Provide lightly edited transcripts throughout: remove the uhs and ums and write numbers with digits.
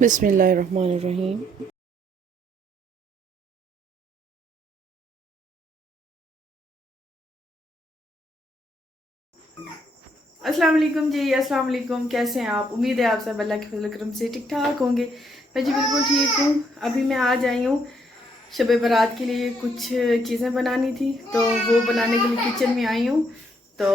बिस्मिल्लाहिर्रहमानिर्रहीम। अस्सलाम वालेकुम जी। अस्सलाम वालेकुम। कैसे हैं आप? उम्मीद है आप सब अल्लाह के फजल करम से ठीक ठाक होंगे। मैं जी बिल्कुल ठीक हूँ। अभी मैं आज आई हूँ शब बारात के लिए कुछ चीज़ें बनानी थी, तो वो बनाने के लिए किचन में आई हूँ। तो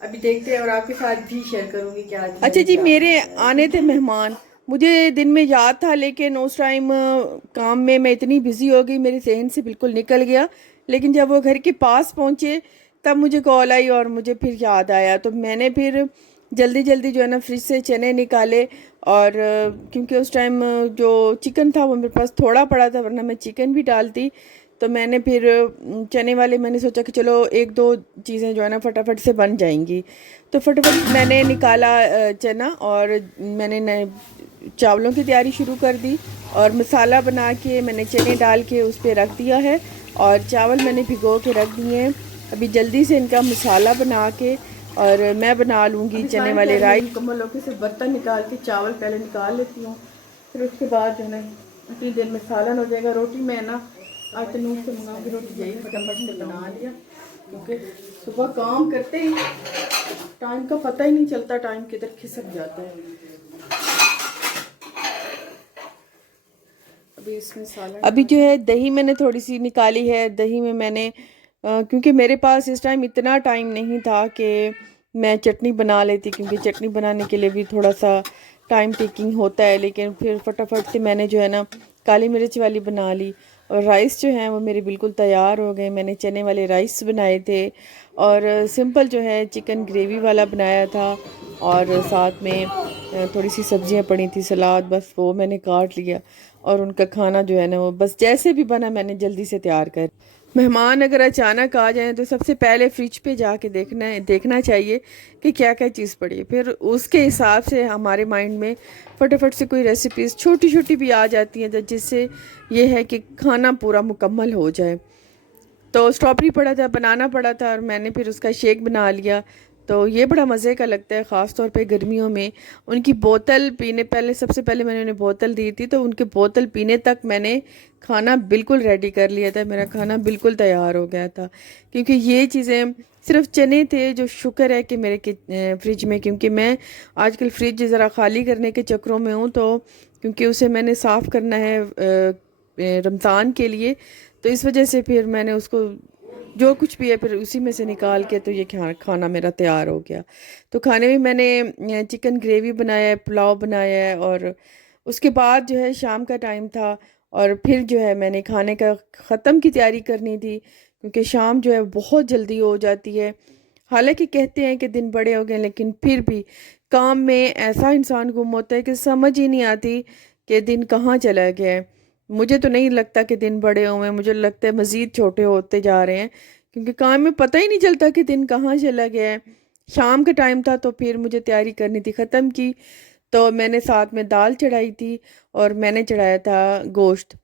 अभी देखते हैं और आपके साथ भी शेयर करूँगी क्या चीज़। अच्छा जी, मेरे आने थे मेहमान। मुझे दिन में याद था, लेकिन उस टाइम काम में मैं इतनी बिजी हो गई, मेरे जहन से बिल्कुल निकल गया। लेकिन जब वो घर के पास पहुंचे तब मुझे कॉल आई और मुझे फिर याद आया, तो मैंने फिर जल्दी जल्दी जो है ना फ्रिज से चने निकाले। और क्योंकि उस टाइम जो चिकन था वो मेरे पास थोड़ा पड़ा था, वरना मैं चिकन भी डालती। तो मैंने फिर चने वाले मैंने सोचा कि चलो एक दो चीज़ें जो है ना फटाफट से बन जाएंगी। तो फटाफट मैंने निकाला चना, और मैंने चावलों की तैयारी शुरू कर दी। और मसाला बना के मैंने चने डाल के उस पर रख दिया है, और चावल मैंने भिगो के रख दिए हैं। अभी जल्दी से इनका मसाला बना के और मैं बना लूँगी चने वाले राइस। मुकम्मल होकर से बर्तन निकाल के चावल पहले निकाल लेती हूँ, फिर उसके बाद जो है इतनी देर में सालन हो जाएगा। रोटी मैं ना आज तनूर से मंगा के रोटी यही फटाफट से बना लिया, क्योंकि सुबह काम करते ही टाइम का पता ही नहीं चलता, टाइम किधर खिसक जाता है। अभी इसमें सालन अभी जो है दही मैंने थोड़ी सी निकाली है। दही में मैंने क्योंकि मेरे पास इस टाइम इतना टाइम नहीं था कि मैं चटनी बना लेती, क्योंकि चटनी बनाने के लिए भी थोड़ा सा टाइम टेकिंग होता है। लेकिन फिर फटाफट से मैंने जो है ना काली मिर्च वाली बना ली। और राइस जो हैं वो मेरे बिल्कुल तैयार हो गए। मैंने चने वाले राइस बनाए थे, और सिंपल जो है चिकन ग्रेवी वाला बनाया था। और साथ में थोड़ी सी सब्जियां पड़ी थी, सलाद, बस वो मैंने काट लिया। और उनका खाना जो है ना वो बस जैसे भी बना मैंने जल्दी से तैयार कर। मेहमान अगर अचानक आ जाएं तो सबसे पहले फ्रिज पे जाके देखना चाहिए कि क्या क्या चीज़ पड़ी है। फिर उसके हिसाब से हमारे माइंड में फटाफट से कोई रेसिपीज़ छोटी छोटी भी आ जाती हैं, जिससे ये है कि खाना पूरा मुकम्मल हो जाए। तो स्ट्रॉबेरी पड़ा था, बनाना पड़ा था, और मैंने फिर उसका शेक बना लिया। तो ये बड़ा मज़े का लगता है, ख़ास तौर पे गर्मियों में। उनकी बोतल पीने पहले सबसे पहले मैंने उन्हें बोतल दी थी, तो उनके बोतल पीने तक मैंने खाना बिल्कुल रेडी कर लिया था। मेरा खाना बिल्कुल तैयार हो गया था, क्योंकि ये चीज़ें सिर्फ चने थे जो शुक्र है कि मेरे फ्रिज में, क्योंकि मैं आजकल फ्रिज ज़रा खाली करने के चक्करों में हूँ। तो क्योंकि उसे मैंने साफ़ करना है रमज़ान के लिए, तो इस वजह से फिर मैंने उसको जो कुछ भी है फिर उसी में से निकाल के, तो ये खाना मेरा तैयार हो गया। तो खाने में मैंने चिकन ग्रेवी बनाया है, पुलाव बनाया है, और उसके बाद जो है शाम का टाइम था, और फिर जो है मैंने खाने का ख़त्म की तैयारी करनी थी, क्योंकि शाम जो है बहुत जल्दी हो जाती है। हालांकि कहते हैं कि दिन बड़े हो गए, लेकिन फिर भी काम में ऐसा इंसान गुम होता है कि समझ ही नहीं आती कि दिन कहाँ चला गया है। मुझे तो नहीं लगता कि दिन बड़े हुए हैं, मुझे लगता है मज़ीद छोटे होते जा रहे हैं, क्योंकि काम में पता ही नहीं चलता कि दिन कहाँ चला गया है। शाम का टाइम था, तो फिर मुझे तैयारी करनी थी, ख़त्म की। तो मैंने साथ में दाल चढ़ाई थी, और मैंने चढ़ाया था गोश्त।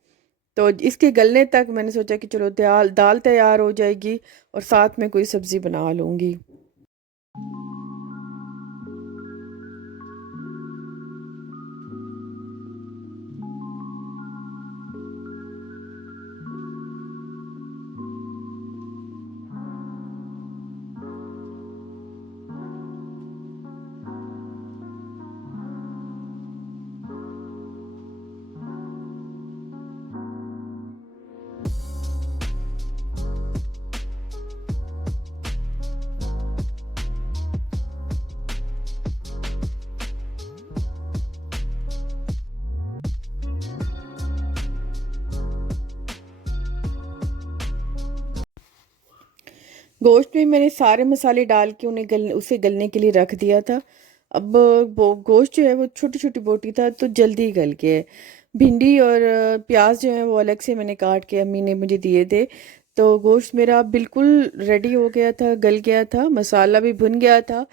तो इसके गलने तक मैंने सोचा कि चलो दाल दाल तैयार हो जाएगी, और साथ में कोई सब्ज़ी बना लूँगी। गोश्त में मैंने सारे मसाले डाल के उसे गलने के लिए रख दिया था। अब वो गोश्त जो है वो छोटी छोटी बोटी था, तो जल्दी गल गया है। भिंडी और प्याज जो है वो अलग से मैंने काट के अम्मी ने मुझे दिए थे। तो गोश्त मेरा बिल्कुल रेडी हो गया था, गल गया था, मसाला भी भुन गया था।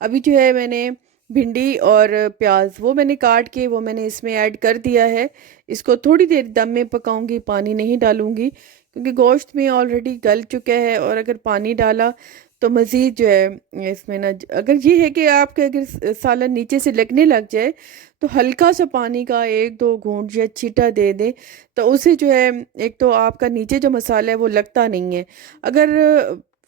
अभी जो है मैंने भिंडी और प्याज वो मैंने काट के वो मैंने इसमें ऐड कर दिया है। इसको थोड़ी देर दम में पकाऊंगी, पानी नहीं डालूंगी, क्योंकि गोश्त में ऑलरेडी गल चुका है, और अगर पानी डाला तो मज़ीद जो है इसमें ना, अगर ये है कि आपके अगर सालन नीचे से लगने लग जाए तो हल्का सा पानी का एक दो घूंट या छींटा दे दे, तो उसे जो है, एक तो आपका नीचे जो मसाला है वो लगता नहीं है। अगर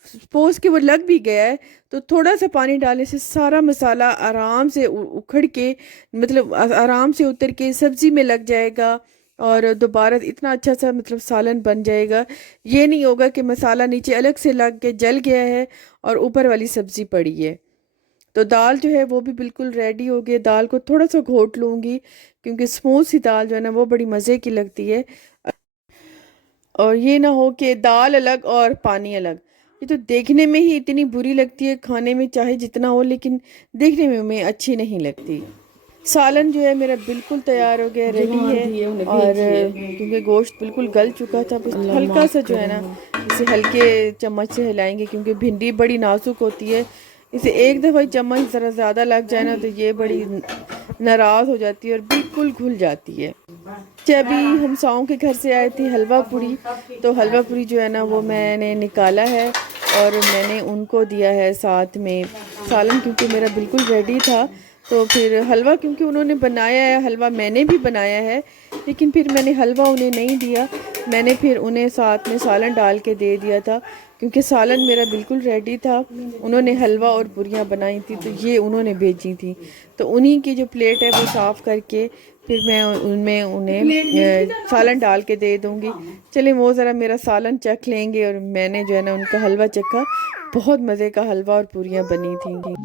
सपोज कि वो लग भी गया है तो थोड़ा सा पानी डालने से सारा मसाला आराम से उखड़ के, मतलब आराम से उतर के सब्जी में लग जाएगा और दोबारा इतना अच्छा सा मतलब सालन बन जाएगा। ये नहीं होगा कि मसाला नीचे अलग से लग के जल गया है और ऊपर वाली सब्जी पड़ी है। तो दाल जो है वो भी बिल्कुल रेडी हो गई। दाल को थोड़ा सा घोट लूँगी क्योंकि स्मूथ सी दाल जो है ना वो बड़ी मज़े की लगती है। और ये ना हो कि दाल अलग और पानी अलग, ये तो देखने में ही इतनी बुरी लगती है, खाने में चाहे जितना हो लेकिन देखने में हमें अच्छी नहीं लगती। सालन जो है मेरा बिल्कुल तैयार हो गया, रेडी है। और क्योंकि गोश्त बिल्कुल गल चुका था, बस हल्का सा जो है ना इसे हल्के चम्मच से हिलाएंगे क्योंकि भिंडी बड़ी नाजुक होती है। इसे एक दफ़ा चम्मच ज़रा ज़्यादा लग जाए ना तो ये बड़ी नाराज़ हो जाती है और बिल्कुल घुल जाती है। अभी हम साओं के घर से आए थे हलवा पूरी, तो हलवा पूरी जो है ना वो मैंने निकाला है और मैंने उनको दिया है साथ में सालन, क्योंकि मेरा बिल्कुल रेडी था। तो फिर हलवा क्योंकि उन्होंने बनाया है, हलवा मैंने भी बनाया है, लेकिन फिर मैंने हलवा उन्हें नहीं दिया, मैंने फिर उन्हें साथ में सालन डाल के दे दिया था क्योंकि सालन मेरा बिल्कुल रेडी था। उन्होंने हलवा और पूरियाँ बनाई थी तो ये उन्होंने भेजी थी, तो उन्हीं की जो प्लेट है वो साफ़ करके फिर मैं उनमें उन्हें सालन डाल के दे दूँगी। चलिए वो ज़रा मेरा सालन चख लेंगे और मैंने जो है ना उनका हलवा चखा, बहुत मज़े का हलवा और पूरियाँ बनी थी।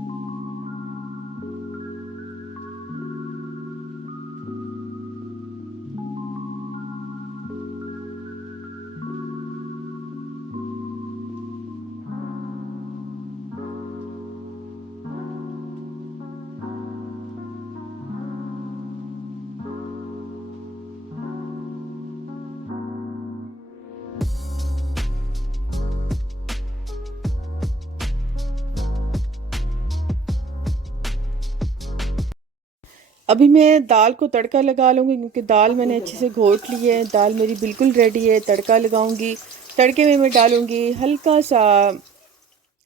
अभी मैं दाल को तड़का लगा लूँगी क्योंकि दाल मैंने अच्छे से घोट ली है, दाल मेरी बिल्कुल रेडी है। तड़का लगाऊंगी, तड़के में मैं डालूँगी हल्का सा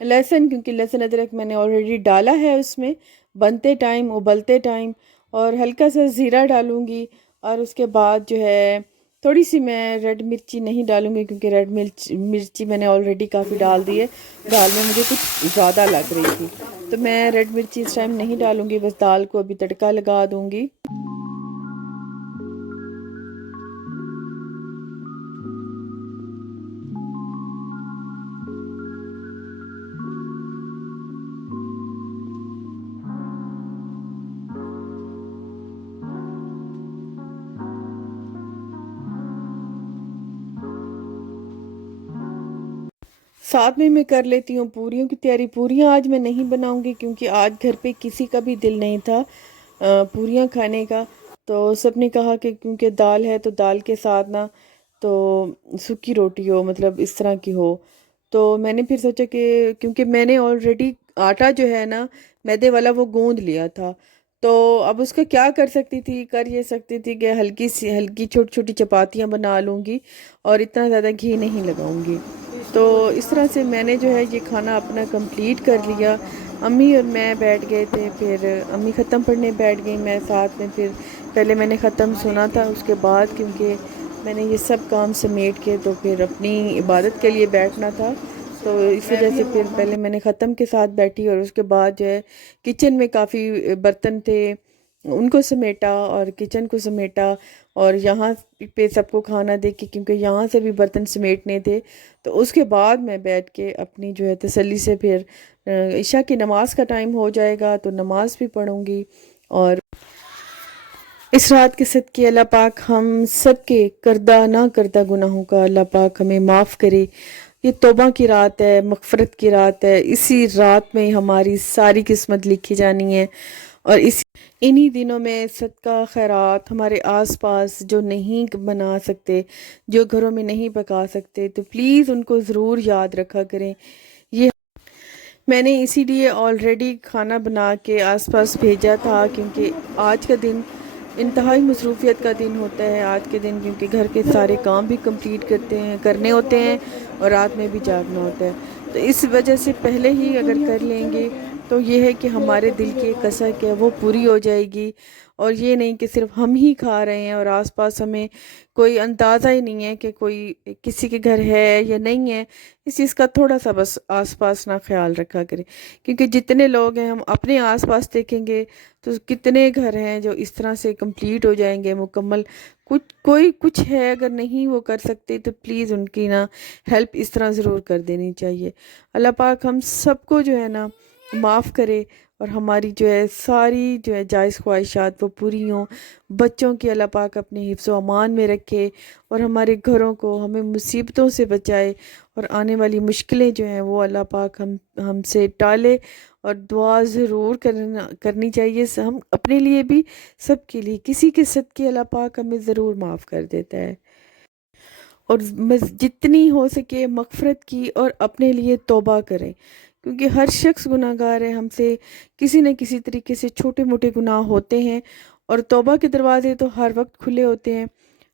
लहसुन, क्योंकि लहसुन अदरक मैंने ऑलरेडी डाला है उसमें बनते टाइम, उबलते टाइम। और हल्का सा ज़ीरा डालूँगी और उसके बाद जो है थोड़ी सी मैं रेड मिर्ची नहीं डालूँगी क्योंकि रेड मिर्ची मैंने ऑलरेडी काफ़ी डाल दी है, दाल में मुझे कुछ ज़्यादा लग रही थी, तो मैं रेड मिर्ची इस टाइम नहीं डालूँगी। बस दाल को अभी तड़का लगा दूँगी। साथ में मैं कर लेती हूँ पूरियों की तैयारी। पूरियाँ आज मैं नहीं बनाऊँगी क्योंकि आज घर पे किसी का भी दिल नहीं था पूरियाँ खाने का। तो सब ने कहा कि क्योंकि दाल है तो दाल के साथ ना तो सूखी रोटी हो, मतलब इस तरह की हो। तो मैंने फिर सोचा कि क्योंकि मैंने ऑलरेडी आटा जो है ना मैदे वाला वो गूंद लिया था, तो अब उसका क्या कर सकती थी, कर ये सकती थी कि हल्की छोटी छोटी चपातियाँ बना लूँगी और इतना ज़्यादा घी नहीं लगाऊंगी। तो इस तरह से मैंने जो है ये खाना अपना कंप्लीट कर लिया। अम्मी और मैं बैठ गए थे, फिर अम्मी ख़त्म पढ़ने बैठ गई, मैं साथ में फिर पहले मैंने ख़त्म सुना था, उसके बाद क्योंकि मैंने ये सब काम समेट के तो फिर अपनी इबादत के लिए बैठना था, तो इस वजह से फिर पहले मैंने ख़त्म के साथ बैठी और उसके बाद जो है किचन में काफ़ी बर्तन थे उनको समेटा और किचन को समेटा और यहाँ पे सबको खाना दे के, क्योंकि यहाँ से भी बर्तन समेटने थे। तो उसके बाद मैं बैठ के अपनी जो है तसल्ली से फिर इशा की नमाज का टाइम हो जाएगा तो नमाज भी पढ़ूंगी। और इस रात के सदके अल्लाह पाक हम सब के करदा ना करदा गुनाहों का अल्लाह पाक हमें माफ़ करे। ये तौबा की रात है, मग़फ़िरत की रात है, इसी रात में हमारी सारी किस्मत लिखी जानी है। और इन्हीं दिनों में सदका खैरात हमारे आसपास जो नहीं बना सकते, जो घरों में नहीं पका सकते, तो प्लीज़ उनको ज़रूर याद रखा करें। ये मैंने इसीलिए ऑलरेडी खाना बना के आसपास भेजा था क्योंकि आज का दिन इंतहाई मसरूफियत का दिन होता है आज के दिन, क्योंकि घर के सारे काम भी कंप्लीट करने होते हैं और रात में भी जागना होता है। तो इस वजह से पहले ही अगर कर लेंगे तो ये है कि हमारे दिल की एक कसक है वो पूरी हो जाएगी। और ये नहीं कि सिर्फ हम ही खा रहे हैं और आसपास हमें कोई अंदाज़ा ही नहीं है कि कोई किसी के घर है या नहीं है। इस चीज़ का थोड़ा सा बस आसपास ना ख्याल रखा करें, क्योंकि जितने लोग हैं हम अपने आसपास देखेंगे तो कितने घर हैं जो इस तरह से कंप्लीट हो जाएंगे मुकम्मल। कोई कुछ है, अगर नहीं वो कर सकते तो प्लीज़ उनकी ना हेल्प इस तरह ज़रूर कर देनी चाहिए। अल्लाह पाक हम सबको जो है ना माफ़ करे और हमारी जो है सारी जो है जायज़ ख्वाहिशात वो पूरी हों। बच्चों की अल्लाह पाक अपने हिफ्ज़ व अमान में रखे और हमारे घरों को हमें मुसीबतों से बचाए और आने वाली मुश्किलें जो हैं वो अल्लाह पाक हमसे टाले। और दुआ ज़रूर करनी चाहिए हम अपने लिए भी, सबके लिए। किसी के सदक़े अल्लाह पाक हमें ज़रूर माफ़ कर देता है। और जितनी हो सके मग़फ़िरत की और अपने लिए तौबा करें, क्योंकि हर शख्स गुनाहगार है। हमसे किसी न किसी तरीके से छोटे मोटे गुनाह होते हैं और तौबा के दरवाज़े तो हर वक्त खुले होते हैं।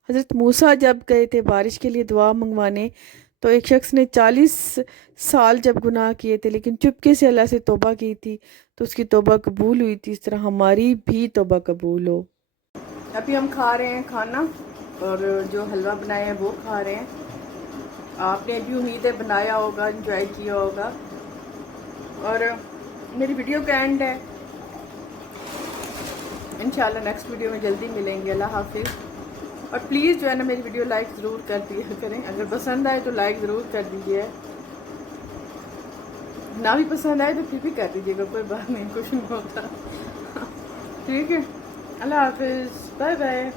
हज़रत मूसा जब गए थे बारिश के लिए दुआ मंगवाने, तो एक शख्स ने 40 साल जब गुनाह किए थे लेकिन चुपके से अल्लाह से तौबा की थी तो उसकी तौबा कबूल हुई थी। इस तरह हमारी भी तौबा कबूल हो। अभी हम खा रहे हैं खाना और जो हलवा बनाया है वो खा रहे हैं। आपने भी उम्मीद है बनाया होगा, एंजॉय किया होगा। और मेरी वीडियो का एंड है, इंशाल्लाह नेक्स्ट वीडियो में जल्दी मिलेंगे। अल्लाह हाफिज़। और प्लीज़ जो है ना मेरी वीडियो लाइक ज़रूर कर दिया करें, अगर पसंद आए तो लाइक ज़रूर कर दीजिए, ना भी पसंद आए तो फिर भी कर दीजिएगा, कोई बात नहीं, कुछ नहीं होता। ठीक है, अल्लाह हाफिज़, बाय बाय।